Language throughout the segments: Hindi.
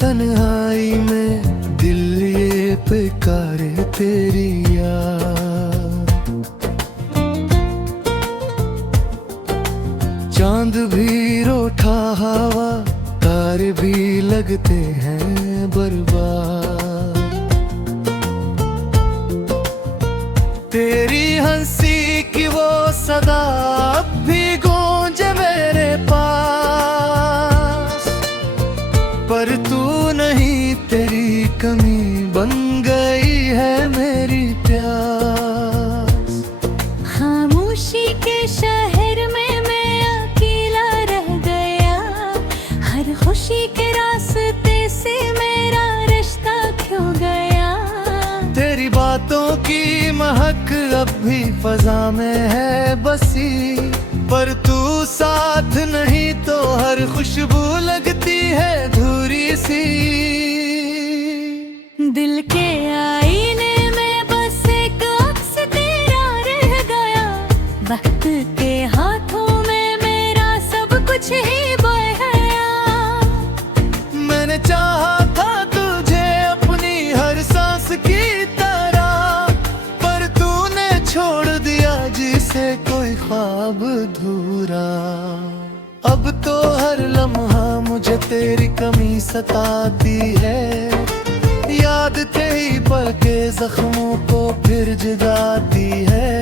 तन्हाई में दिल ये पुकारे तेरी याद। चांद भी रूठा, हवा तारे भी लगते हैं बर्बाद। तेरी हंसी की वो सदा अब भी गूंजे मेरे पास, पर तू नहीं, तेरी कमी बन गई है मेरी प्यास। खामोशी के शहर में मैं अकेला रह गया, हर खुशी के रास्ते से मेरा रिश्ता खो गया। तेरी बातों की महक अब भी फजा में है बसी, पर तू साथ नहीं तो हर खुशबू लगती है धूरी सी। दिल के आईने में बस एक अक्स तेरा रह गया, वक्त के हाथों में मेरा सब कुछ ही बह गया। मैंने चाहा था तुझे अपनी हर सांस की तरह, पर तूने छोड़ दिया जिसे कोई ख्वाब अधूरा। अब तो हर लम्हा मुझे तेरी कमी सताती है, याद तेरी पल के जख्मों को फिर जगाती है।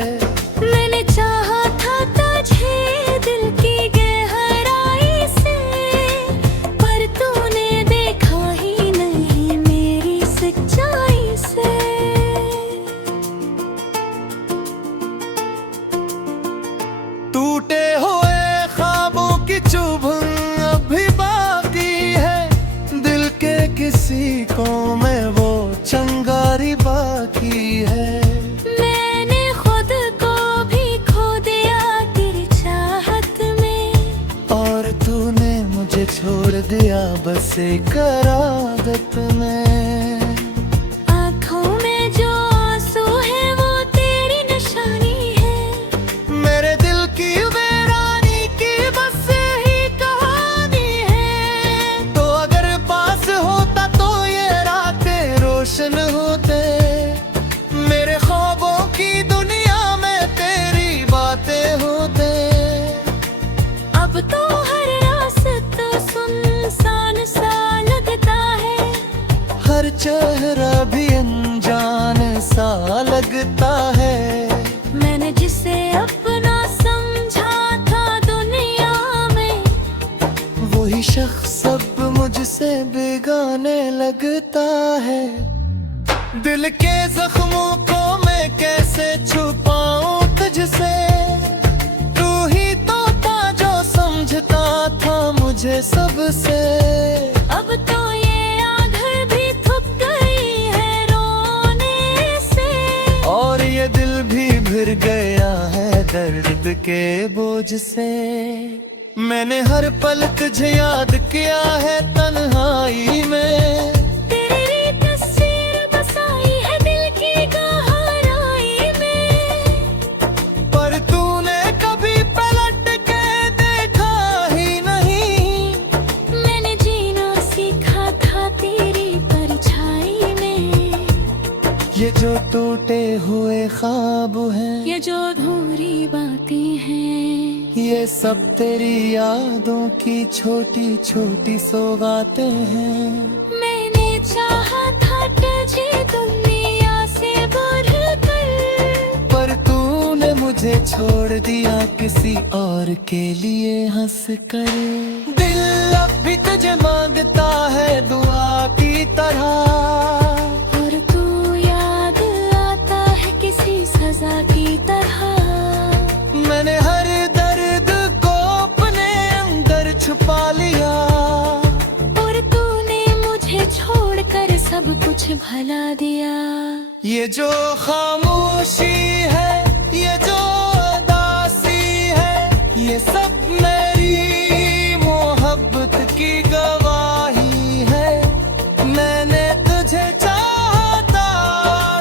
मैंने चाहा था तुझे दिल की गहराई से, पर तूने देखा ही नहीं मेरी सच्चाई से। टूटे हुए ख्वाबों की चुभन अभी बाकी है, दिल के किसी को में वो चंगारी बाकी है। मैंने खुद को भी खो दिया तेरी चाहत में, और तूने मुझे छोड़ दिया बस एक आदत में। आँखों में जो आंसू है वो तेरी निशानी है, मेरे दिल की वीरानी की बस यही कहानी है। तो अगर पास होता तो ये रातें रोशन होते, मेरे ख्वाबों की दुनिया में तेरी बातें होते। अब तो हर रास्ता सुनसान सा लगता है, हर चेहरा भी अनजान सा लगता है। मैंने जिसे अपना समझा था दुनिया में, वही शख्स अब मुझसे बेगाने लगता है। दिल के जख्मों को मैं कैसे छुपाऊं तुझसे, तू ही तो था जो समझता था मुझे सबसे। अब तो ये आंखें भी थक गई है रोने से, और ये दिल भी भर गया है दर्द के बोझ से। मैंने हर पल तुझे याद किया है तन्हाई में, तेरी तस्वीर बसाई है दिल की गहराई में, पर तूने कभी पलट के देखा ही नहीं। मैंने जीना सीखा था तेरी परछाई में। ये जो टूटे हुए ख्वाब हैं, ये जो अधूरी बातें हैं, ये सब तेरी यादों की छोटी छोटी सौगातें हैं। मैंने चाहा था तुझे दुनिया से बढ़कर, पर तूने मुझे छोड़ दिया किसी और के लिए हंस कर। दिल अब भी तुझे मांगता है दुआ की तरह, और तू याद आता है किसी सजा की तरह। मैंने हर दर्द को अपने अंदर छुपा लिया, और तूने मुझे छोड़कर सब कुछ भला दिया। ये जो खामोशी है, ये जो उदासी है, ये सब मेरी मोहब्बत की गवाही है। मैंने तुझे चाहा था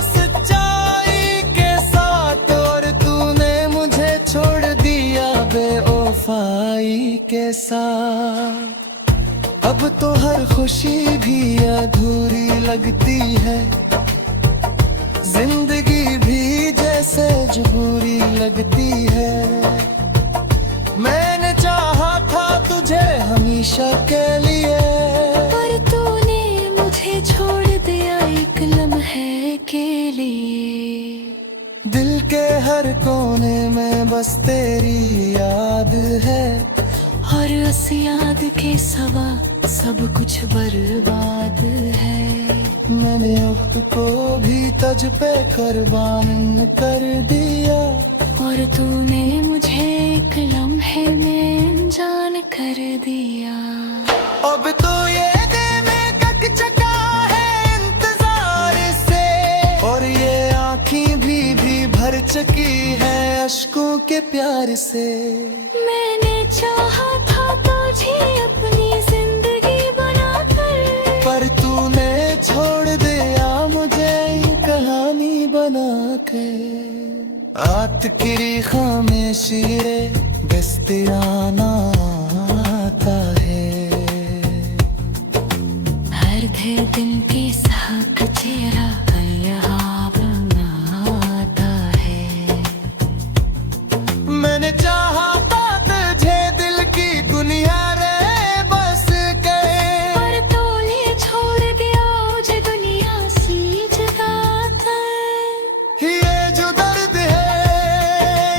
सच्चाई के साथ, और तूने मुझे छोड़ दिया बेवफाई के साथ। अब तो हर खुशी भी अधूरी लगती है, जिंदगी भी जैसे मजबूरी लगती है। मैंने चाहा था तुझे हमेशा के लिए, पर तूने मुझे छोड़ दिया एक लम्हे के लिए। दिल के हर कोने में बस तेरी याद है, और उस याद के सवा सब कुछ बर्बाद है। मैंने वक्त को भी तुझ पे कुर्बान कर दिया, और तूने मुझे एक लम्हे में जान कर दिया। अब तो ये दिल में कक चका है इंतजार से, और ये आँखें भी भर चुकी है अश्कों के प्यार से। मैंने चाहा था तुझे अपनी जिंदगी बनाकर, पर तूने छोड़ दिया मुझे कहानी बना के। आत किरी खामोशी रे दस्तियाना आता है, हर धे दिल के साथ चेहरा यहाँ बनाता है। मैंने चाहा था तुझे दिल की दुनिया रे बस गए, पर तूने छोड़ दिया मुझे दुनिया से जुदा कर। ये जो दर्द है,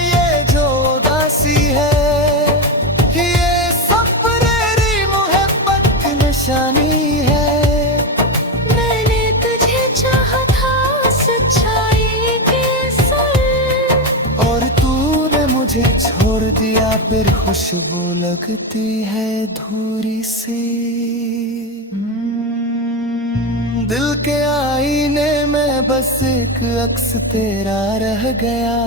ये जो उदासी है, ये सफरेरी मोहब्बत की निशानी है। मैंने तुझे चाहा था सच्चाई के संग, और तूने मुझे छोड़ दिया फिर खुशबू लगती है धूरी सी। दिल के आईने में बस एक अक्स तेरा रह गया,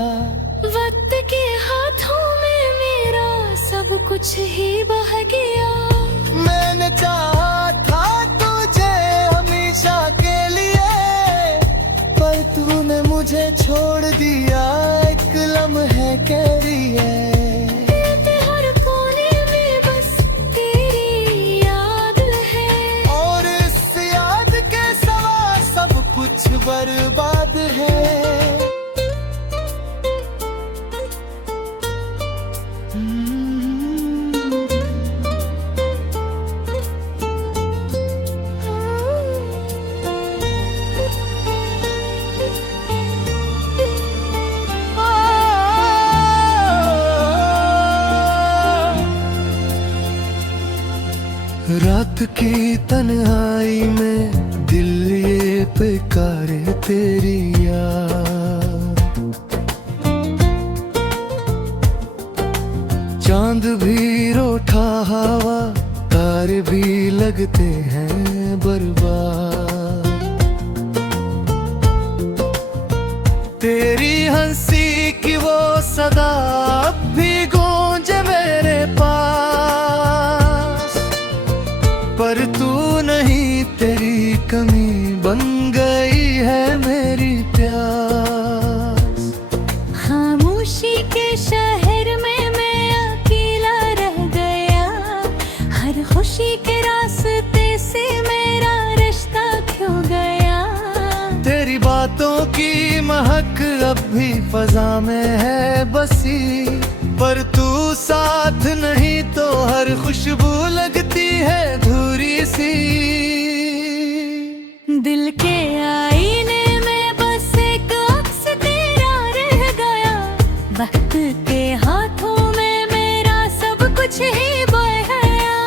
वक्त के हाथों में मेरा सब कुछ ही बह गया। मैंने चाहा था तुझे हमेशा के लिए, पर तूने मुझे छोड़ दिया एक लम्हे के लिए। दिल के हर कोने में बस तेरी याद है, और इस याद के सिवा सब कुछ बर्बाद है। रात की तन्हाई में दिल ये पुकारे तेरी याद, चांद भी रोठा हवा तारे भी लगते हैं बर्बाद। तेरी हंसी की वो सदा अब भी गूंजे मेरे पास, पर तू नहीं तेरी कमी बन गई है मेरी प्यास। खामोशी के शहर में मैं अकेला रह गया, हर खुशी के रास्ते से मेरा रिश्ता खो गया। तेरी बातों की महक अब भी फजा में है बसी, पर तू साथ नहीं तो हर खुशबू लगती है धूरी सी। दिल के आईने में बस एक अक्स तेरा रह गया, वक्त के हाथों में मेरा सब कुछ ही बह गया।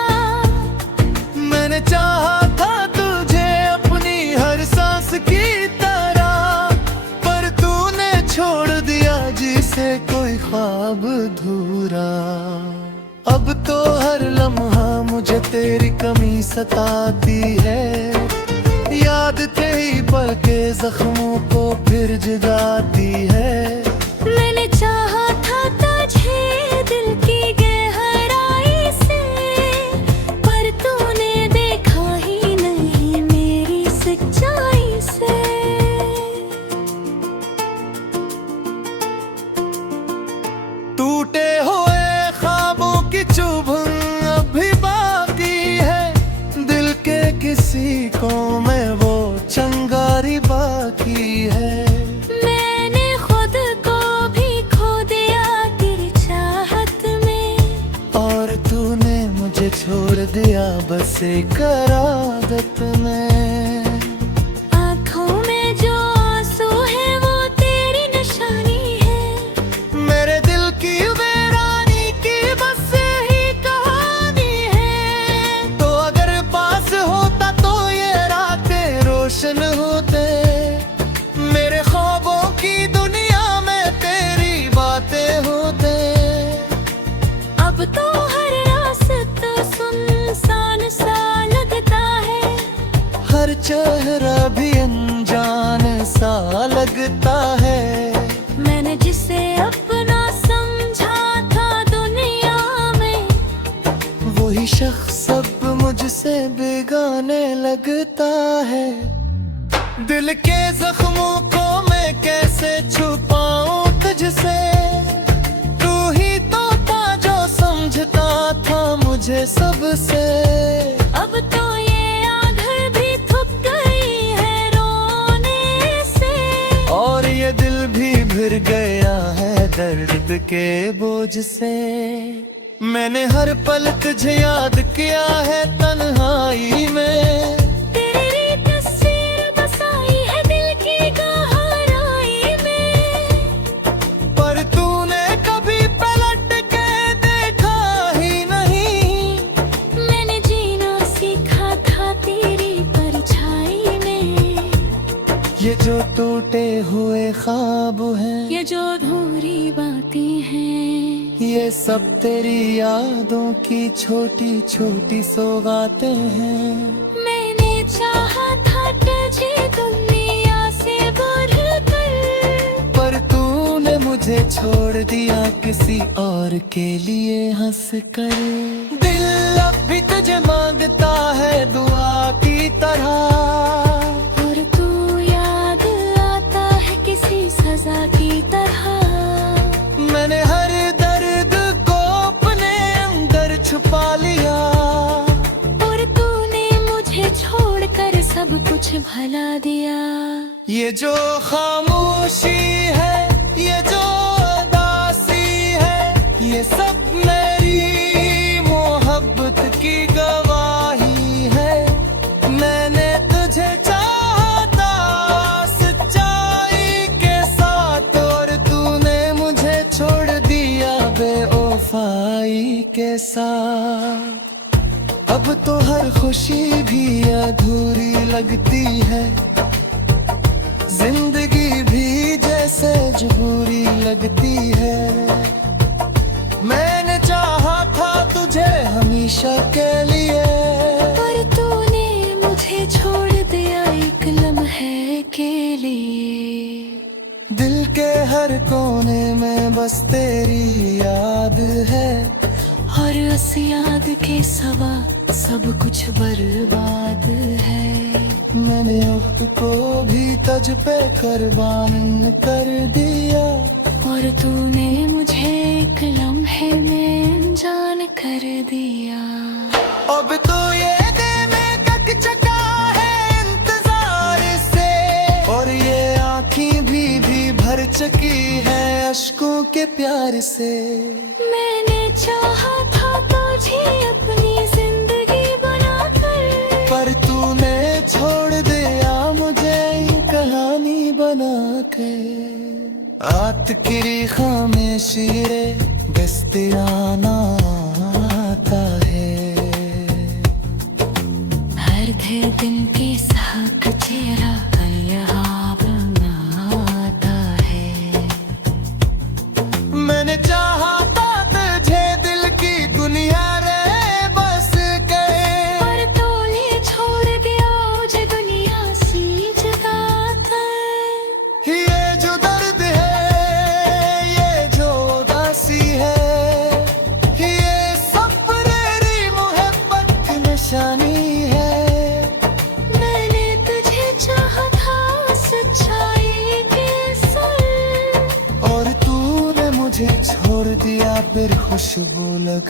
मैंने चाहा था तुझे अपनी हर सांस की तरह, पर तूने छोड़ दिया जिसे कोई ख्वाब अधूरा। अब तो हर लम्हा मुझे तेरी कमी सताती है, याद तेरी पल के जख्मों को फिर जगाती है। मैंने चाहा था तुझे दिल की गहराई से, पर तूने देखा ही नहीं मेरी सच्चाई से। टूटे हुए ख्वाबों की चुभन अभी बाकी है, सीकों में वो चंगारी बाकी है। मैंने खुद को भी खो दिया तेरी चाहत में, और तूने मुझे छोड़ दिया बस एक आदत में। आँखों में जो आंसू है वो तेरी निशानी है, मेरे दिल की वीरानी की बस यही कहानी है। तो अगर पास होता तो ये रातें रोशन होते, मेरे ख्वाबों की दुनिया में तेरी बातें होते। अब तो हर रास्ता सुनसान सा लगता है, हर चेहरा भी अनजान सा लगता है। मैंने जिसे अपना समझा था दुनिया में, वही शख्स अब मुझसे बेगाने लगता है। दिल के जख्मों को मैं कैसे छुपाऊं तुझसे, तू ही तो था जो समझता था मुझे सबसे। अब तो ये आंखें भी थक गई है रोने से, और ये दिल भी भर गया है दर्द के बोझ से। मैंने हर पल तुझे याद किया है तन्हाई में, तेरी तस्वीर बसाई है दिल की गहराई में। पर तूने कभी पलट के देखा ही नहीं। मैंने जीना सीखा था तेरी परछाई में, ये जो टूटे हुए ख्वाब हैं, ये जो अधूरी बातें हैं, ये सब तेरी यादों की छोटी छोटी सौगातें हैं। मैंने चाहा था तुझे दुनिया से बढ़कर, पर तूने मुझे छोड़ दिया किसी और के लिए हंस कर। दिल अब भी तुझे मांगता है दुआ की तरह, और तू याद आता है किसी सजा की तरह। मैंने हर दर्द को अपने अंदर छुपा लिया, और तूने मुझे छोड़कर सब कुछ भला दिया। ये जो खामोशी है, ये जो उदासी है, ये सब मेरी मोहब्बत की गवाही है। मैंने तुझे चाहा था सच्चाई के साथ, और तूने मुझे छोड़ दिया बेवफाई के साथ। अब तो हर खुशी भी अधूरी लगती है, जिंदगी भी जैसे मजबूरी लगती है। मैंने चाहा था तुझे हमेशा के लिए, पर तूने मुझे छोड़ दिया एक लम्हे के लिए। दिल के हर कोने में बस तेरी याद है, और उस याद के सवा सब कुछ बर्बाद है। मैंने वक्त को भी तुझ पे कुर्बान कर दिया, और तूने मुझे एक लम्हे में जान कर दिया। अब तो ये दिल में कक चका है इंतजार से, और ये आँखें भी भर चुकी है अश्कों के प्यार से। मैंने चाहा था तुझे अपनी जिंदगी बनाकर, पर तूने छोड़ दिया मुझे कहानी बना के। आत किरी खामेशीरे गस्तियाना आता है, हर धीर दिन की साक चेहरा यहाँ बनाता है। मैंने चाहा था तुझे दिल की दुनिया रे बस के, पर तूने छोड़ दिया मुझे दुनिया सी जगह पर। ये जो दर्द है, ये जो उदासी है, ये सब तेरी मोहब्बत की निशानी है। मैंने तुझे चाहा था सच्चाई के संग, और तूने मुझे छोड़ दिया फिर खुशबू लग